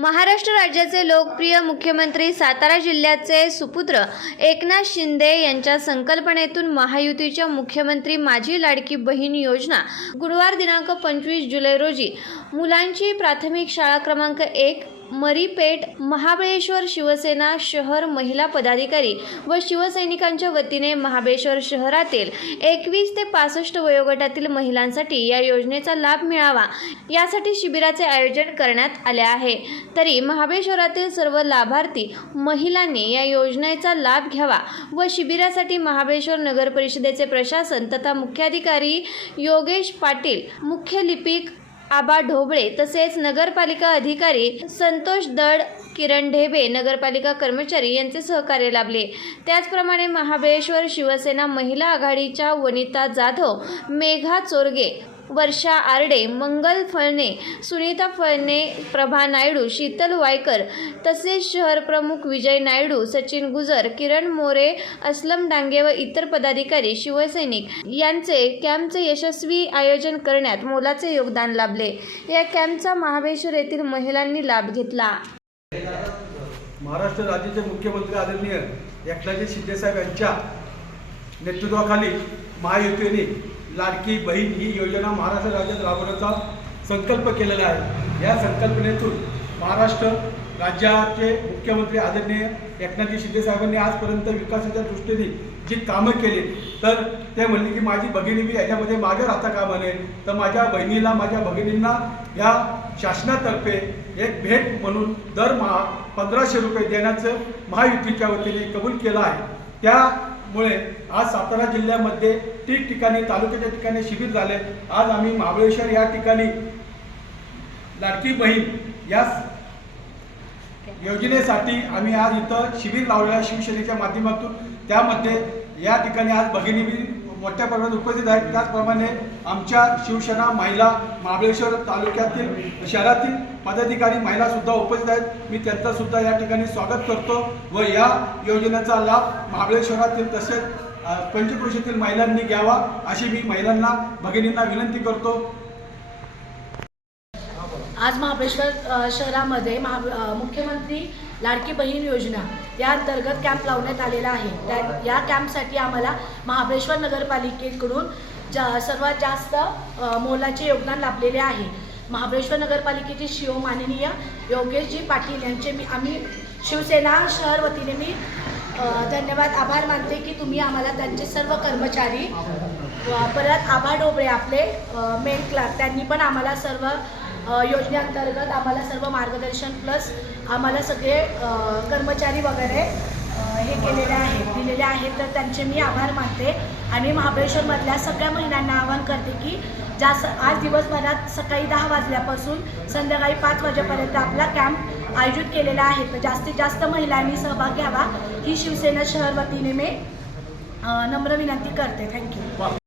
महाराष्ट्र राज्याचे लोकप्रिय मुख्यमंत्री सातारा जिल्ह्याचे सुपुत्र एकनाथ शिंदे यांच्या संकल्पनेतून महायुतीच्या मुख्यमंत्री माझी लाडकी बहीण योजना गुरुवार दिनांक पंचवीस जुलै रोजी मुलांची प्राथमिक शाळा क्रमांक एक मरीपेठ महाबळेश्वर शिवसेना शहर महिला पदाधिकारी व शिवसैनिकांच्या वतीने महाबळेश्वर शहरातील एकवीस ते पासष्ट वयोगटातील महिलांसाठी या योजनेचा लाभ मिळावा यासाठी शिबिराचे आयोजन करण्यात आले आहे. तरी महाबळेश्वरातील सर्व लाभार्थी महिलांनी या योजनेचा लाभ घ्यावा व शिबिरासाठी महाबळेश्वर नगर परिषदेचे प्रशासन तथा मुख्याधिकारी योगेश पाटील मुख्य लिपिक आबा ढोबळे तसेच नगरपालिका अधिकारी संतोष दड किरण ढेबे नगरपालिका कर्मचारी यांचे सहकार्य लाभले. त्याचप्रमाणे महाबळेश्वर शिवसेना महिला आघाडीच्या वनिता जाधव मेघा चोरगे वर्षा आरडे मंगल फळणे सुनीता फळणे प्रभा नायडू शीतल वायकर तसेच शहर प्रमुख विजय नायडू सचिन गुजर किरण मोरे असलम डांगे व इतर पदाधिकारी शिवसैनिक यांचे कॅम्पचे यशस्वी आयोजन करण्यात मोलाचे योगदान लाभले. या कॅम्पचा महाबळेश्वर येथील महिलांनी लाभ घेतला. महाराष्ट्र राज्याचे मुख्यमंत्री आदरणीय एकनाथजी शिंदेसाहेब यांच्या नेतृत्वाखाली महायुतीने लाडकी बहीण ही योजना महाराष्ट्र राज्यात राबवण्याचा संकल्प केलेला आहे. या संकल्पनेतून महाराष्ट्र राज्याचे मुख्यमंत्री आदरणीय एकनाथजी शिंदेसाहेबांनी आजपर्यंत विकासाच्या दृष्टीने जी कामं केली तर ते म्हणले की माझी भगिनी मी याच्यामध्ये मागे राहता कामा नये. तर माझ्या बहिणीला माझ्या भगिनींना या शासनातर्फे एक भेट म्हणून दरमहा पंधराशे रुपये देण्याचं महायुतीच्या वतीने कबूल केलं आहे. त्या मुळे आज सातारा जिल्ह्यामध्ये ठिकठिकाणी तालुक्याच्या ठिकाणी शिबिर झाले. आज आम्ही महाबळेश्वर या ठिकाणी लाडकी बहीण या योजनेसाठी आम्ही आज इथं शिबिर लावलेलं शिवसेनेच्या माध्यमातून. त्यामध्ये या ठिकाणी आज भगिनी बी मोठ्या प्रमाणात उपस्थित आहेत. त्याचप्रमाणे आमच्या शिवसेना महिला महाबळेश्वर तालुक्यातील शहरातील पदाधिकारी महिलासुद्धा उपस्थित आहेत. मी त्यांचासुद्धा या ठिकाणी स्वागत करतो व या योजनेचा लाभ महाबळेश्वरातील तसेच पंचक्रोशीतील महिलांनी घ्यावा अशी मी महिलांना भगिनींना विनंती करतो. आज महाबळेश्वर शहरामध्ये महा मुख्यमंत्री लाडकी बहीण योजना या अंतर्गत कॅम्प लावण्यात आलेला आहे. त्या या कॅम्पसाठी आम्हाला महाबळेश्वर नगरपालिकेकडून जा सर्वात जास्त मोलाचे योगदान लाभलेले आहे. महाबळेश्वर नगरपालिकेचे शिव माननीय योगेशजी पाटील यांचे मी आम्ही शिवसेना शहर वतीने मी धन्यवाद आभार मानते की तुम्ही आम्हाला त्यांचे सर्व कर्मचारी परत आभा डोबळे आपले मेन क्लार्क त्यांनी पण आम्हाला सर्व योजनेअंतर्गत आम्हाला सर्व मार्गदर्शन प्लस आम्हाला सगळे कर्मचारी वगैरे हे केलेले आहेत दिलेले आहेत. तर त्यांचे मी आभार मानते. आणि महाबळेश्वरमधल्या सगळ्या महिलांना आवाहन करते की जास्त आज दिवसभरात सकाळी दहा वाजल्यापासून संध्याकाळी पाच वाजेपर्यंत आपला कॅम्प आयोजित केलेला आहे. तर जास्तीत जास्त महिलांनी सहभाग घ्यावा. ही शिवसेना शहर वतीने मी नम्र विनंती करते. थँक्यू